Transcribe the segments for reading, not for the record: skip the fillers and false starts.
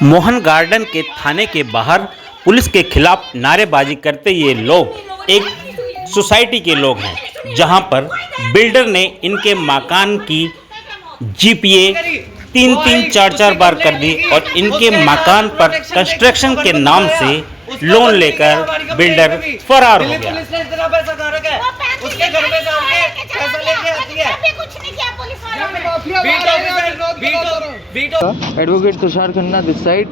Mohan garden के थाने के बाहर पुलिस के खिलाफ नारेबाजी करते ये लोग एक सोसाइटी के लोग हैं, जहां पर बिल्डर ने इनके मकान की जीपीए 3-4 बार कर दी और इनके मकान पर कंस्ट्रक्शन के नाम से लोन लेकर बिल्डर फरार हो गया। उसके घर में पैसा लेके आती है। Advocate Tushar Khanna this side.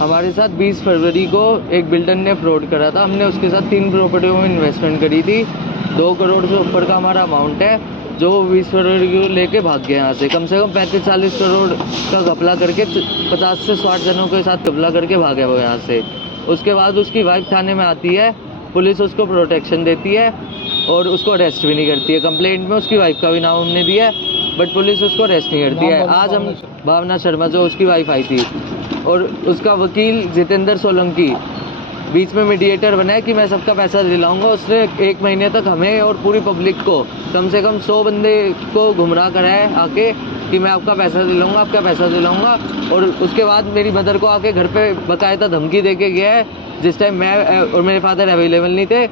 हमारे साथ 20 फरवरी को एक बिल्डर ने फ्रॉड करा था। हमने उसके साथ 3 प्रॉपर्टियों में इन्वेस्टमेंट करी थी। 2 करोड़ से ऊपर का हमारा अमाउंट है, जो 20 फरवरी को लेके भाग गया यहाँ से। कम 35-40 करोड़ का घपला करके 50 से 60 जनों के साथ घपला करके भागे वो यहाँ से। उसके बाद उसकी वाइफ थाने में आती है, पुलिस उसको प्रोटेक्शन देती है और उसको अरेस्ट भी नहीं करती है। कंप्लेंट में उसकी वाइफ का भी नाम हमने दिया है, बट पुलिस उसको अरेस्ट नहीं करती है। आज हम भावना शर्मा जो उसकी वाइफ आई थी और उसका वकील जितेंद्र सोलंकी बीच में मीडिएटर बना है कि मैं सबका पैसा दिलाऊंगा। उसने 1 महीने तक हमें और पूरी पब्लिक को कम से कम 100 बंदे को गुमराह करा है आके कि मैं आपका पैसा दिलाऊंगा, आपका पैसा दिलाऊंगा। और उसके बाद मेरी मदर को आके घर पे बाकायदा धमकी दे के गया है। जिस टाइम मैं और मेरे फादर अवेलेबल नहीं थे,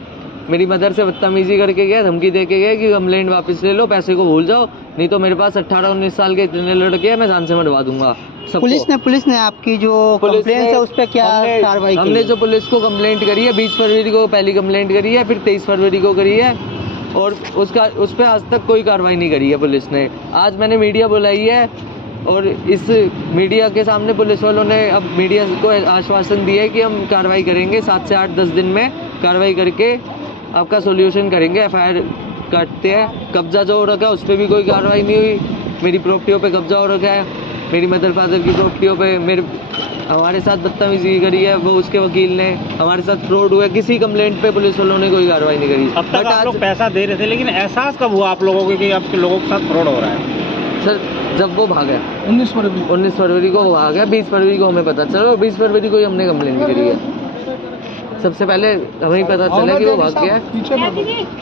मेरी मदर से बदतमीजी करके गया, धमकी दे के गया कि कंप्लेंट वापस ले लो, पैसे को भूल जाओ, नहीं तो मेरे पास 18-19 साल के इतने लड़के हैं, मैं जान से मरवा दूंगा। पुलिस ने आपकी जो कंप्लेंट है उस पर क्या कार्रवाई की? हमने जो पुलिस को कंप्लेंट करी है 20 फरवरी को पहली कंप्लेंट करी है, फिर 23 फरवरी को करी है और उस पर आज तक कोई कार्रवाई नहीं करी है पुलिस ने। आज मैंने मीडिया बुलाई है और इस मीडिया के सामने पुलिस वालों ने अब मीडिया को आश्वासन दिया है कि हम कार्रवाई करेंगे, 7 से 8-10 दिन में कार्रवाई करके आपका सोल्यूशन करेंगे। एफआईआर काटते हैं। कब्जा जो हो रखा है उस पर भी कोई कार्रवाई नहीं हुई। मेरी प्रॉपर्टियों पे कब्जा हो रखा है, मेरी मदर फादर की प्रॉपर्टियों पे हमारे साथ बदतमीजी करी है वो उसके वकील ने। हमारे साथ फ्रॉड हुआ है, किसी कंप्लेंट पे पुलिस वालों ने कोई कार्रवाई नहीं करी। अब तक आप लोग पैसा दे रहे थे, लेकिन एहसास कब हुआ आप लोगों को कि आपके लोगों के साथ फ्रॉड हो रहा है? सर जब वो भागा 19 फरवरी को वो भागा, 20 फरवरी को हमें पता चला। 20 फरवरी को ही हमने कंप्लेंट करी है। सबसे पहले हमें पता चला कि वो भाग गया।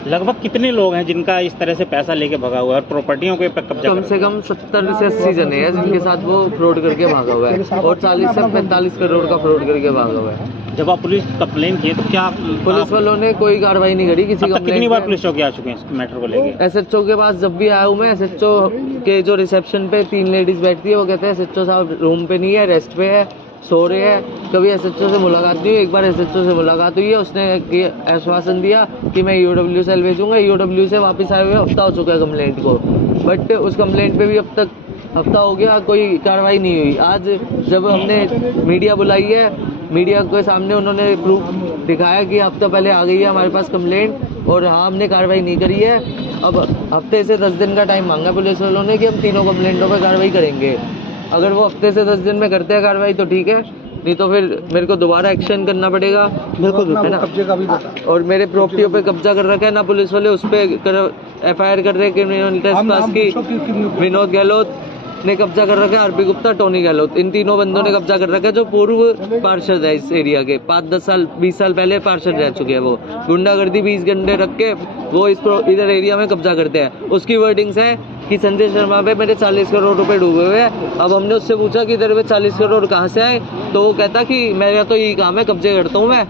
लगभग कितने लोग हैं जिनका इस तरह से पैसा लेके भागा हुआ है और प्रॉपर्टियों के कब्जा? कम से कम 70 से 80 जने हैं जिनके साथ वो फ्रॉड करके भागा हुआ है और 40 से 45 करोड़ का फ्रॉड करके भागा हुआ है। जब आप पुलिस कंप्लेंट किए तो क्या पुलिस वालों ने कोई कार्रवाई नहीं करी? किसी कंप्लेंट कितनी बार पुलिस चौकी आ चुके हैं इस मैटर को लेके? एसएचओ के पास जब भी आया हूँ मैं, एसएचओ के जो रिसेप्शन पे 3 लेडीज बैठती है, वो कहते हैं एसएचओ साहब रूम पे नहीं है, रेस्ट पे है, सो रहे हैं। कभी एसएचओ से मुलाकात नहीं हुई। एक बार एसएचओ से मुलाकात हुई है, उसने आश्वासन दिया कि मैं ईओडब्ल्यू सेल भेजूंगा। ईओडब्ल्यू से वापस आए हुए हफ्ता हो चुका है कंप्लेंट को, बट उस कंप्लेंट पे भी अब तक हफ्ता हो गया, कोई कार्रवाई नहीं हुई। आज जब हमने मीडिया बुलाई है, मीडिया के सामने उन्होंने प्रूफ दिखाया कि हफ्ता पहले आ गई है हमारे पास कंप्लेंट और हाँ हमने कार्रवाई नहीं करी है। अब हफ्ते से 10 दिन का टाइम मांगा पुलिस वालों ने कि हम तीनों कंप्लेंटों पर कार्रवाई करेंगे। अगर वो हफ्ते से 10 दिन में करते हैं कार्रवाई तो ठीक है, नहीं तो फिर मेरे को दोबारा एक्शन करना पड़ेगा। बिल्कुल है ना? कब्जे का भी बता। और मेरे प्रॉपर्टियों पे कब्जा कर रखा है ना, पुलिस वाले उस पर एफआईआर कर रहे हैं। विनोद गहलोत ने कब्जा कर रखा है, आरपी गुप्ता, टोनी गहलोत, इन तीनों बंदों ने कब्जा कर रखा है, जो पूर्व पार्षद है इस एरिया के। 5-10 साल 20 साल पहले पार्षद रह चुके हैं। वो गुंडागर्दी 20 घंटे रख के वो इधर एरिया में कब्जा करते हैं। उसकी वर्डिंग्स है कि संजय शर्मा पे मेरे 40 करोड़ रुपए डूबे हुए हैं। अब हमने उससे पूछा कि तेरे पे 40 करोड़ कहाँ से आए, तो वो कहता कि मेरा तो यही काम है, कब्जे करता हूँ मैं,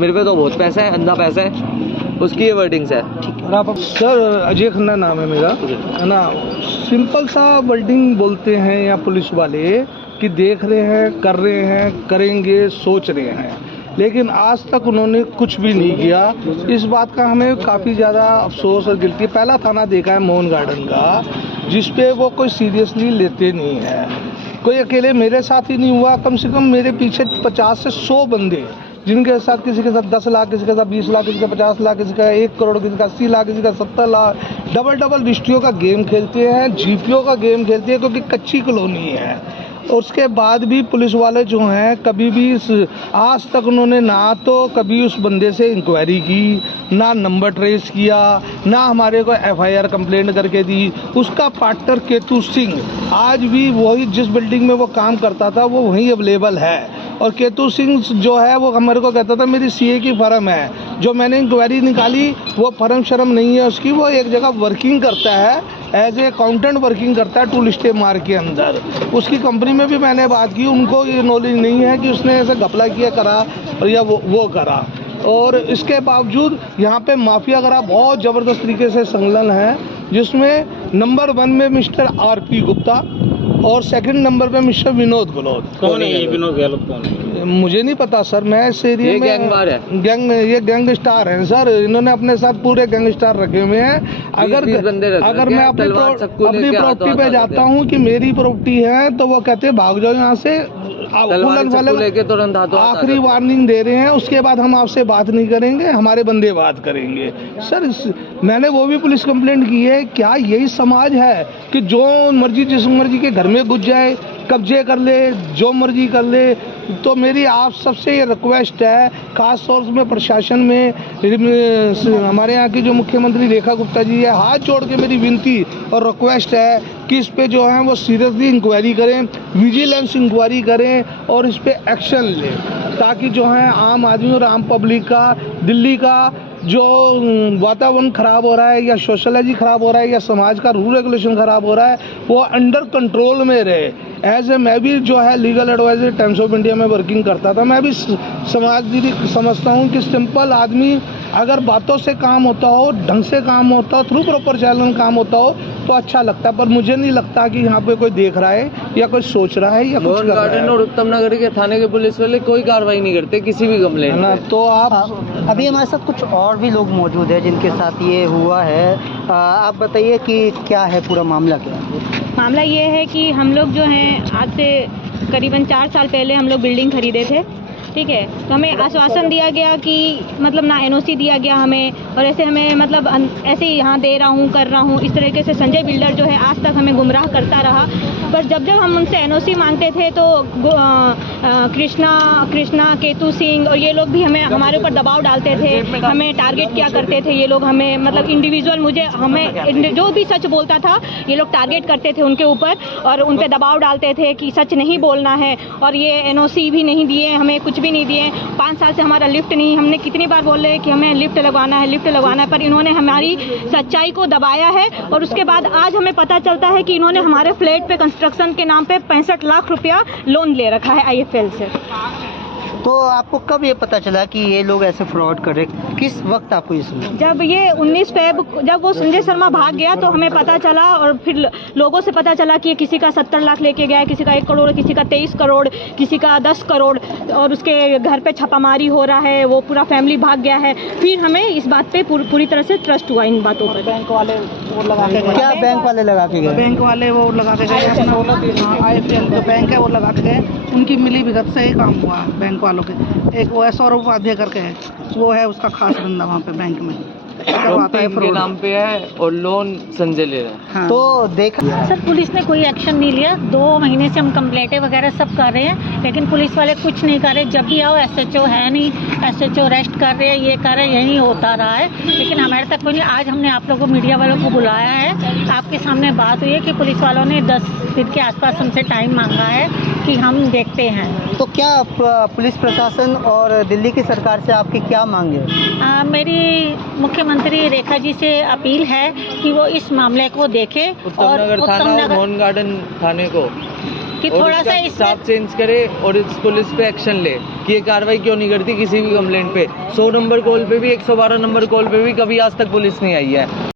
मेरे पे तो बहुत पैसा है, अंधा पैसा है। उसकी ये वर्डिंग्स है। सर अजय खन्ना नाम है मेरा, है ना। सिंपल सा वर्डिंग बोलते हैं या पुलिस वाले कि देख रहे हैं, कर रहे हैं, करेंगे, सोच रहे हैं, लेकिन आज तक उन्होंने कुछ भी नहीं किया। इस बात का हमें काफ़ी ज़्यादा अफसोस और गिल्टी। पहला थाना देखा है मोहन गार्डन का, जिसपे वो कोई सीरियसली लेते नहीं है। कोई अकेले मेरे साथ ही नहीं हुआ, कम से कम मेरे पीछे 50 से 100 बंदे, जिनके साथ किसी के साथ 10 लाख, किसी के साथ 20 लाख, किसी का 50 लाख, किसी का 1 करोड़, किसी का 80 लाख, किसी का 70 लाख, डबल रिश्तियों का गेम खेलते हैं, जीपीओ का गेम खेलते हैं, क्योंकि कच्ची कॉलोनी है। और उसके बाद भी पुलिस वाले जो हैं कभी भी आज तक उन्होंने ना तो कभी उस बंदे से इंक्वायरी की, ना नंबर ट्रेस किया, ना हमारे को एफआईआर कंप्लेंट करके दी। उसका पार्टनर केतु सिंह आज भी वही जिस बिल्डिंग में वो काम करता था वो वहीं अवेलेबल है और केतु सिंह जो है वो मेरे को कहता था मेरी सीए की फर्म है, जो मैंने इंक्वायरी निकाली वो फर्म शर्म नहीं है उसकी, वो एक जगह वर्किंग करता है, एज ए अकाउंटेंट वर्किंग करता है टूल स्टे मार्ग के अंदर। उसकी कंपनी में भी मैंने बात की, उनको ये नॉलेज नहीं है कि उसने ऐसे घपला किया करा और या वो करा। और इसके बावजूद यहाँ पे माफिया वगैरह बहुत ज़बरदस्त तरीके से संलग्न है, जिसमें नंबर 1 में मिस्टर आरपी गुप्ता और सेकंड नंबर पे मिस्टर विनोद गहलोत। कौन है ये विनोद गहलोत, कौन है? मुझे नहीं पता सर, मैं इस एरिया में ये गैंग स्टार हैं सर, इन्होंने अपने साथ पूरे गैंग स्टार रखे हुए हैं। अगर मैं अपनी प्रॉपर्टी पे जाता हूँ कि मेरी प्रॉपर्टी है तो वो कहते हैं भाग जाओ यहाँ से, आखिरी वार्निंग दे रहे हैं, उसके बाद हम आपसे बात नहीं करेंगे, हमारे बंदे बात करेंगे। सर मैंने वो भी पुलिस कंप्लेंट की है। क्या यही समाज है कि जो मर्जी जिस मर्जी के घर में घुस जाए, कब्जे कर ले, जो मर्जी कर ले? तो मेरी आप सबसे ये रिक्वेस्ट है, खास तौर से प्रशासन में, हमारे यहाँ की जो मुख्यमंत्री रेखा गुप्ता जी है, हाथ जोड़ के मेरी विनती और रिक्वेस्ट है कि इस पे जो है वो सीरियसली इंक्वायरी करें, विजिलेंस इंक्वायरी करें और इस पे एक्शन लें, ताकि जो है आम आदमी और आम पब्लिक का, दिल्ली का जो वातावरण खराब हो रहा है या सोशलॉजी खराब हो रहा है या समाज का रूल रेगुलेशन खराब हो रहा है, वो अंडर कंट्रोल में रहे। एज ए मैं भी जो है legal adviser Times of India में वर्किंग करता था, मैं भी समाज समझता हूँ कि सिंपल आदमी अगर बातों से काम होता हो, ढंग से काम होता हो, थ्रू प्रॉपर चैनल काम होता हो तो अच्छा लगता है। पर मुझे नहीं लगता कि यहाँ पे कोई देख रहा है या कोई सोच रहा है या कुछ कर रहा है। और उत्तम नगर के थाने के पुलिस वाले कोई कार्रवाई नहीं करते किसी भी कंप्लेंट ना। तो आप अभी हमारे साथ कुछ और भी लोग मौजूद हैं जिनके साथ ये हुआ है। आप बताइए कि क्या है पूरा मामला, क्या है? मामला ये है कि हम लोग जो हैं आज से करीबन 4 साल पहले हम लोग बिल्डिंग खरीदे थे, ठीक है। तो हमें आश्वासन दिया गया कि मतलब ना एनओसी दिया गया हमें, और ऐसे हमें मतलब ऐसे ही यहाँ दे रहा हूँ कर रहा हूँ, इस तरीके से संजय बिल्डर जो है आज तक हमें गुमराह करता रहा। पर जब जब हम उनसे एनओसी मांगते थे तो कृष्णा केतु सिंह और ये लोग भी हमारे ऊपर दबाव डालते थे, हमें टारगेट किया करते थे ये लोग, हमें मतलब इंडिविजुअल हमें जो भी सच बोलता था ये लोग टारगेट करते थे उनके ऊपर और उन पर दबाव डालते थे कि सच नहीं बोलना है। और ये एनओसी भी नहीं दिए, हमें कुछ भी नहीं दिए। 5 साल से हमारा लिफ्ट नहीं, हमने कितनी बार बोले कि हमें लिफ्ट लगवाना है, पर इन्होंने हमारी सच्चाई को दबाया है। और उसके बाद आज हमें पता चलता है कि इन्होंने हमारे फ्लैट पे कंस्ट्रक्शन के नाम पे 65 लाख रुपया लोन ले रखा है IFL से। तो आपको कब ये पता चला कि ये लोग ऐसे फ्रॉड कर रहे, किस वक्त आपको ये सुना? जब ये 19 फेब जब वो संजय शर्मा भाग गया तो हमें पता चला, और फिर लोगों से पता चला कि किसी का 70 लाख लेके गया, किसी का 1 करोड़, किसी का 23 करोड़, किसी का 10 करोड़, और उसके घर पे छापामारी हो रहा है, वो पूरा फैमिली भाग गया है। फिर हमें इस बात पे पूरी तरह से ट्रस्ट हुआ इन बातों पर। बैंक वाले वो लगा के गए? क्या बैंक वाले लगा के गए? बैंक वाले वो लगा के गए अपना IFL जो बैंक है वो लगा के गए, उनकी मिली भगत से ही काम हुआ बैंक वालों के। एक वो है सौरभ उपाध्याय करके है, वो है उसका खास बंदा वहाँ पे बैंक में, के नाम पे है और लोन संजय ले रहा है। हाँ। तो देखा सर पुलिस ने कोई एक्शन नहीं लिया। 2 महीने से हम कंप्लेंटें वगैरह सब कर रहे हैं, लेकिन पुलिस वाले कुछ नहीं कर रहे। जब भी आओ SHO है नहीं, SHO अरेस्ट कर रहे हैं, ये कर रहे हैं, यही होता रहा है, लेकिन हमारे तक कोई नहीं। आज हमने आप लोगों को, मीडिया वालों को बुलाया है, आपके सामने बात हुई है कि पुलिस वालों ने 10 दिन के आसपास हमसे टाइम मांगा है कि हम देखते हैं। तो क्या पुलिस प्रशासन और दिल्ली की सरकार से आपकी क्या मांग है? मेरी मुख्यमंत्री रेखा जी से अपील है कि वो इस मामले को देखें और उत्तम नगर मोहन गार्डन थाने को कि थोड़ा सा स्टाफ चेंज करे और इस पुलिस पे एक्शन ले कि ये कार्रवाई क्यों नहीं करती किसी भी कंप्लेंट पे। 100 नंबर कॉल पे भी, 112 नंबर कॉल पे भी कभी आज तक पुलिस नहीं आई है।